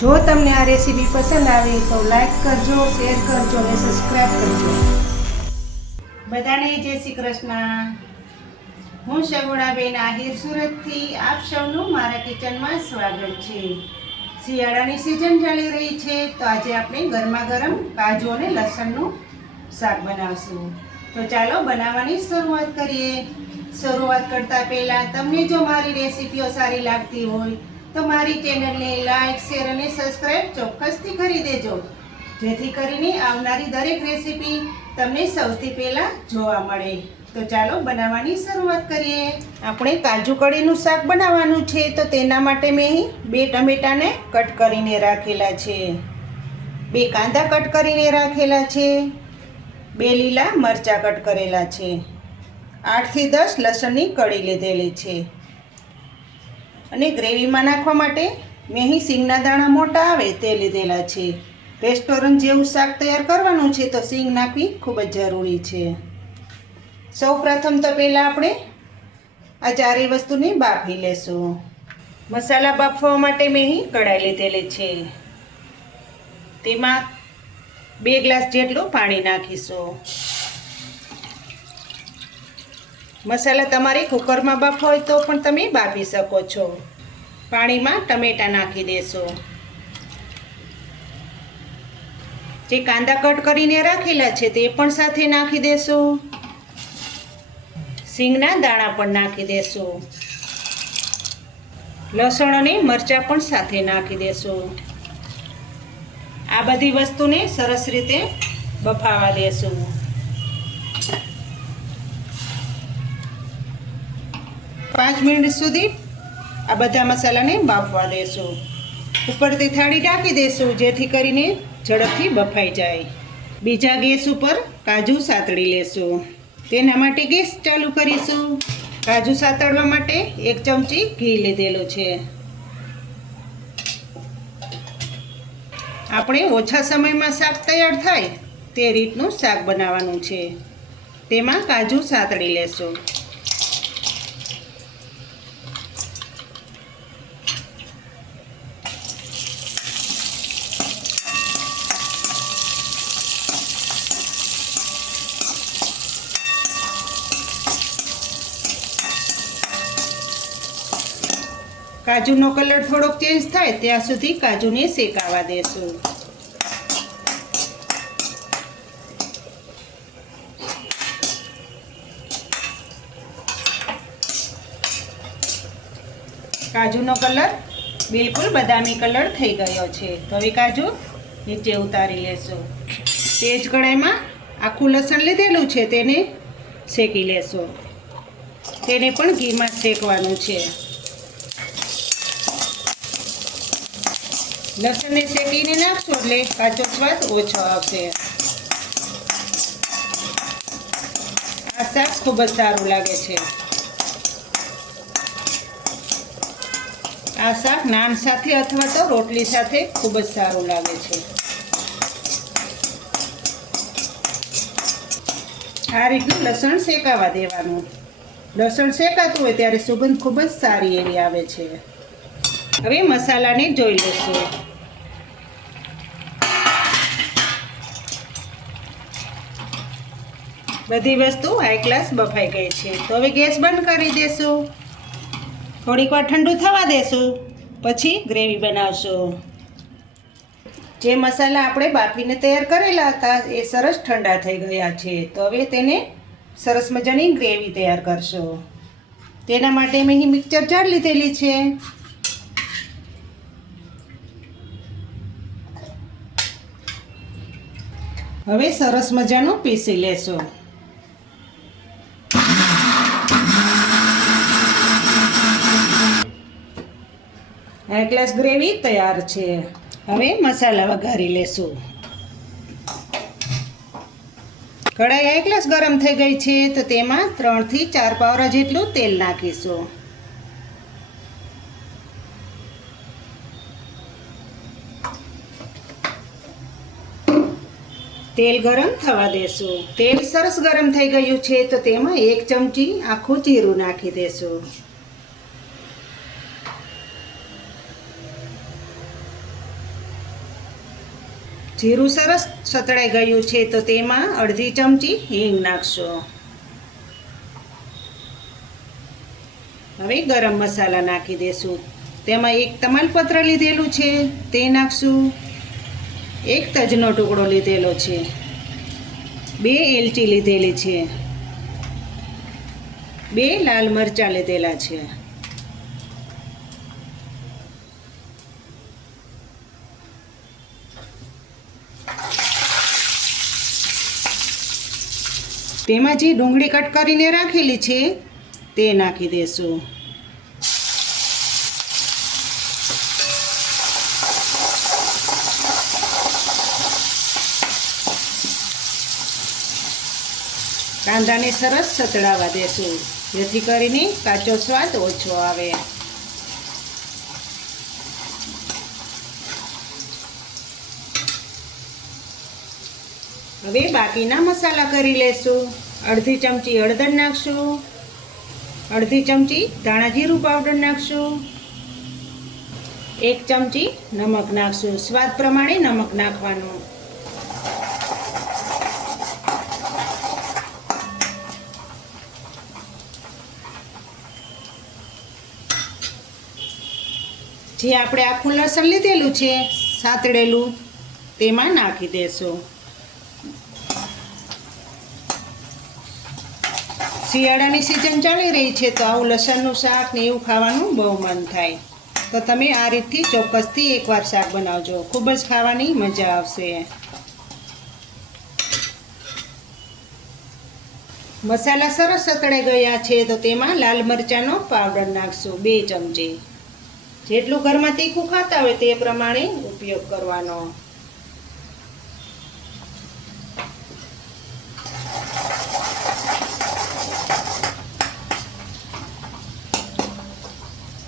જો તમને આ રેસીપી પસંદ આવે તો લાઈક કરજો, શેર કરજો અને સબસ્ક્રાઈબ કરજો. બધાને જય શ્રી કૃષ્ણ. હું શગુણાબેન આહિર સુરતથી, આપ સૌનું મારા કિચનમાં સ્વાગત છે. શિયાળાની સિઝન ચાલી રહી છે, તો આજે આપણે ગરમા ગરમ કાજુ અને લસણનું શાક બનાવશું. તો ચાલો બનાવવાની શરૂઆત કરીએ. શરૂઆત કરતાં પહેલાં તમને જો મારી રેસીપીઓ સારી લાગતી હોય તો મારી ચેનલને લાઈક, શેર અને સબસ્ક્રાઈબ ચોક્કસથી કરી દેજો. જેથી કરીને આવનારી દરેક રેસીપી તમને સૌથી પહેલાં જોવા મળે. તો ચાલો બનાવવાની શરૂઆત કરીએ. આપણે કાજુ કઢીનું શાક બનાવવાનું છે, તો તેના માટે મેં બે ટમેટાને કટ કરીને રાખેલા છે. બે કાંદા કટ કરીને રાખેલા છે. બે લીલા મરચાં કટ કરેલા છે. આઠથી દસ લસણની કળી લીધેલી છે. અને ગ્રેવીમાં નાખવા માટે મેં અહીં સિંગના દાણા મોટા આવે તે લીધેલા છે. રેસ્ટોરન્ટ જેવું શાક તૈયાર કરવાનું છે તો સિંગ નાખવી ખૂબ જ જરૂરી છે. સૌ પ્રથમ તો પહેલાં આપણે આ ચારેય વસ્તુને બાફી લેશું. મસાલા બાફવા માટે મેં અહીં કઢાઈ લીધેલી છે. તેમાં બે ગ્લાસ જેટલું પાણી નાખીશું. મસાલા તમારે કુકરમાં બાફ હોય તો પણ તમે બાફી શકો છો. પાણીમાં ટમેટાં નાખી દેશો. જે કાંદા કટ કરીને રાખેલા છે તે પણ સાથે નાખી દેશો. સિંગના દાણા પણ નાખી દેશો. લસણ અને મરચાં પણ સાથે નાખી દેશો. આ બધી વસ્તુને સરસ રીતે બફાવા દેશું. પાંચ મિનિટ સુધી આ બધા મસાલાને બાફવા દેશું. ઉપરથી થાળી ઢાંકી દેશું, જેથી કરીને ઝડપથી બફાઈ જાય. બીજા ગેસ ઉપર કાજુ સાતળી લેશું. તેના માટે ગેસ ચાલુ કરીશું. કાજુ સાતળવા માટે એક ચમચી ઘી લીધેલું છે. આપણે ઓછા સમયમાં શાક તૈયાર થાય તે રીતનું શાક બનાવવાનું છે. તેમાં કાજુ સાતળી લેશું. કાજુનો કલર થોડોક ચેન્જ થાય, ત્યાં સુધી કાજુને શેકાવા દેશું. કાજુનો કલર બિલકુલ બદામી કલર થઈ ગયો છે. તો હવે કાજુ નીચે ઉતારી લેશું. તે જ કઢાઈમાં આખું લસણ લીધેલું છે, તેને શેકી લેશું. તેને પણ ઘીમાં શેકવાનું છે. લસણને શેકીને નાખશો એટલે કાચો સ્વાદ ઓછો આવશે. આ શાક ખૂબ જ સારું લાગે છે. આ શાક નાન સાથે અથવા તો રોટલી સાથે ખૂબ જ સારું લાગે છે. આ રીતનું લસણ શેકાવા દેવાનું. લસણ શેકાતું હોય ત્યારે સુગંધ ખૂબ જ સારી એવી આવે છે. હવે મસાલાને જોઈ લેશું બધી વસ્તુ હાઈ ક્લાસ બફાઈ ગઈ છે. તો હવે ગેસ બંધ કરી દેશું. થોડીક વાર ઠંડુ થવા દેશું. પછી ગ્રેવી બનાવશું. જે મસાલા આપણે બાફીને તૈયાર કરેલા હતા, એ સરસ ઠંડા થઈ ગયા છે. તો હવે તેને સરસ મજાની ગ્રેવી તૈયાર કરશો. તેના માટે મેં અહીં મિક્સર જાર લીધેલી છે. હવે સરસ મજાનું પીસી લેશો. ગ્લાસ ગ્રેવી તૈયાર છે. હવે મસાલા વઘારી લેશું. કઢાઈ એક ગ્લાસ ગરમ થઈ ગઈ છે, તો તેમાં ત્રણથી ચાર પાવરા જેટલું તેલ નાખીશું. તેલ ગરમ થવા દેશું. તેલ સરસ ગરમ થઈ ગયું છે, તો તેમાં એક ચમચી આખું જીરું નાખી દેશું. જીરું સરસ સતળાઈ ગયું છે તો તેમાં અડધી ચમચી હિંગ નાખશો. હવે ગરમ મસાલા નાખી દેશું. તેમાં એક તમાલપત્ર લીધેલું છે, તે નાખશું. એક તજનો ટુકડો લીધેલો છે. બે એલચી લીધેલી છે. બે લાલ મરચાં લીધેલા છે. તેમાં જે ડુંગળી કટ કરીને રાખેલી છે, તે નાખી દેશું. કાંદાને સરસ સતળાવા દેશું, જેથી કરીને કાચો સ્વાદ ઓછો આવે. હવે બાકીના મસાલા કરી લેશું. અડધી ચમચી હળદર નાખશું. અડધી ચમચી ધાણા જીરું પાવડર નાખશું. એક ચમચી નમક નાખશું. સ્વાદ પ્રમાણે નમક નાખવાનું. જે આપણે આખું લસણ લીધેલું છે સાતળેલું તેમાં નાખી દેશું. શિયાળાની સિઝન ચાલી રહી છે તો આવું લસણનું શાક ને એવું ખાવાનું બહુ મન થાય. તો તમે આ રીતથી ચોક્કસથી એકવાર શાક બનાવજો. ખૂબ જ ખાવાની મજા આવશે. મસાલા સરસ સતળે ગયા છે તો તેમાં લાલ મરચાંનો પાવડર નાખશું બે ચમચી. જેટલું ઘરમાં તીખું ખાતા હોય તે પ્રમાણે ઉપયોગ કરવાનો.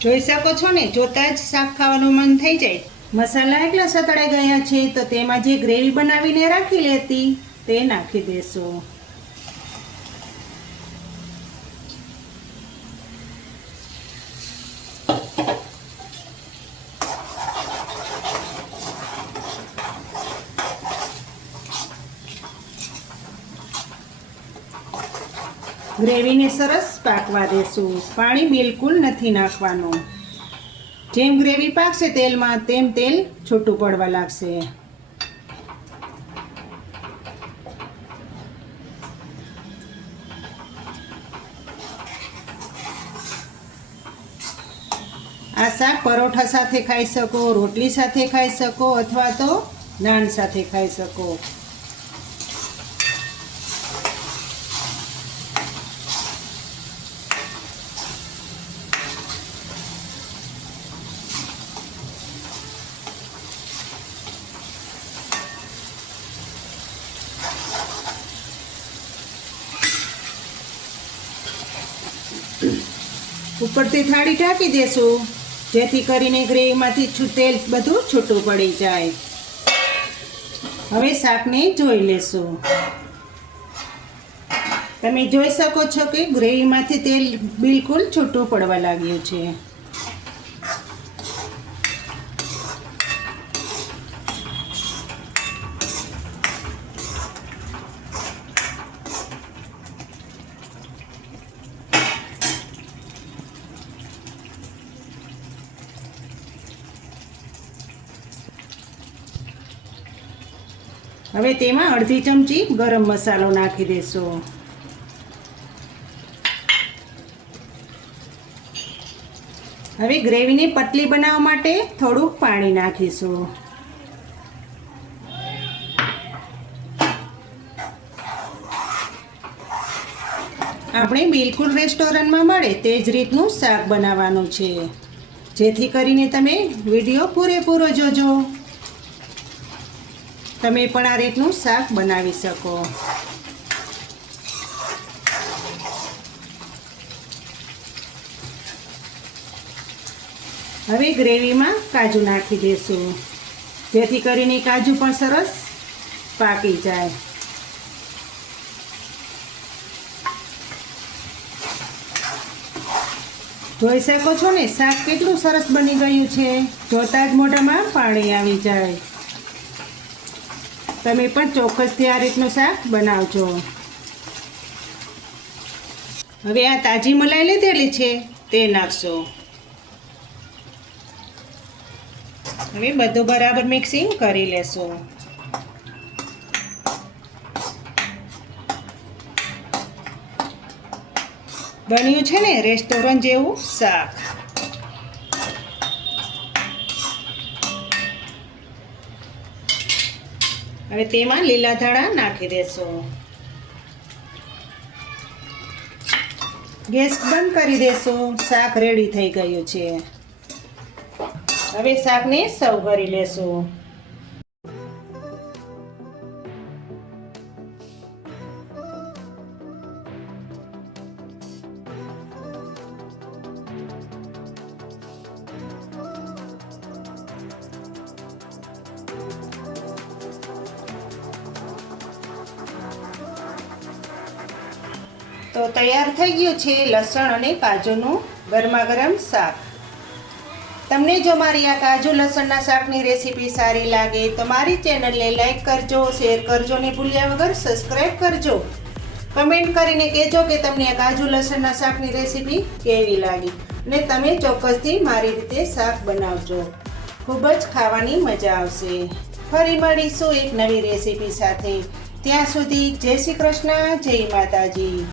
જોઈ શકો છો ને, જોતા જ શાક ખાવાનું મન થઈ જાય. મસાલા એટલા સતળાઈ ગયા છે, તો તેમાં જે ગ્રેવી બનાવીને રાખી લેતી, તે નાખી દેશું. ગ્રેવીને સરસ પાકવા દેશું. પાણી બિલકુલ નથી નાખવાનું. જેમ ગ્રેવી પાકશે તેલમાં તેમ તેલ છૂટું પડવા લાગશે. આ શાક પરોઠા સાથે ખાઈ શકો, રોટલી સાથે ખાઈ શકો અથવા તો નાન સાથે ખાઈ શકો. ઉપરથી થાળી ઢાંકી દેશું, જેથી કરીને ગ્રેવીમાંથી તેલ બધું છૂટું પડી જાય. હવે શાકને જોઈ લેશું. તમે જોઈ શકો છો કે ગ્રેવીમાંથી તેલ બિલકુલ છૂટું પડવા લાગ્યું છે. હવે તેમાં અડધી ચમચી ગરમ મસાલો નાખી દેશું. હવે ગ્રેવીને પતલી બનાવવા માટે થોડુંક પાણી નાખીશું. આપણે બિલકુલ રેસ્ટોરન્ટમાં મળે તે જ રીતનું શાક બનાવવાનું છે. જેથી કરીને તમે વીડિયો પૂરેપૂરો જોજો. તમે પણ આ રીતનું શાક બનાવી શકો. હવે ગ્રેવીમાં કાજુ નાખી દેશું. જેથી કરીને કાજુ પણ સરસ પાકી જાય. જોઈ શકો છો ને, શાક કેટલું સરસ બની ગયું છે. જોતા જ મોઢામાં પાણી આવી જાય. તમે પણ ચોક્કસથી આ રીતનું શાક બનાવજો. હવે આ તાજી મલાઈ લીધેલી છે, તે નાખશો. હવે બધું બરાબર મિક્સિંગ કરી લેશો. બન્યું છે ને રેસ્ટોરન્ટ જેવું શાક. હવે તેમાં લીલા ધાણા નાખી દેશો. ગેસ બંધ કરી દેશો. શાક રેડી થઈ ગયું છે. હવે શાકને સર્વ કરી લેશો. તો તૈયાર થઈ ગયું છે લસણ અને કાજુનું ગરમા ગરમ શાક. તમને જો મારી આ કાજુ લસણના શાકની રેસીપી સારી લાગે તો મારી ચેનલને લાઈક કરજો, શેર કરજો ને ભૂલ્યા વગર સબસ્ક્રાઈબ કરજો. કમેન્ટ કરીને કહેજો કે તમને આ કાજુ લસણના શાકની રેસીપી કેવી લાગી ને તમે ચોક્કસથી મારી રીતે શાક બનાવજો. ખૂબ જ ખાવાની મજા આવશે. ફરી મળીશું એક નવી રેસીપી સાથે. ત્યાં સુધી જય શ્રી કૃષ્ણ, જય માતાજી.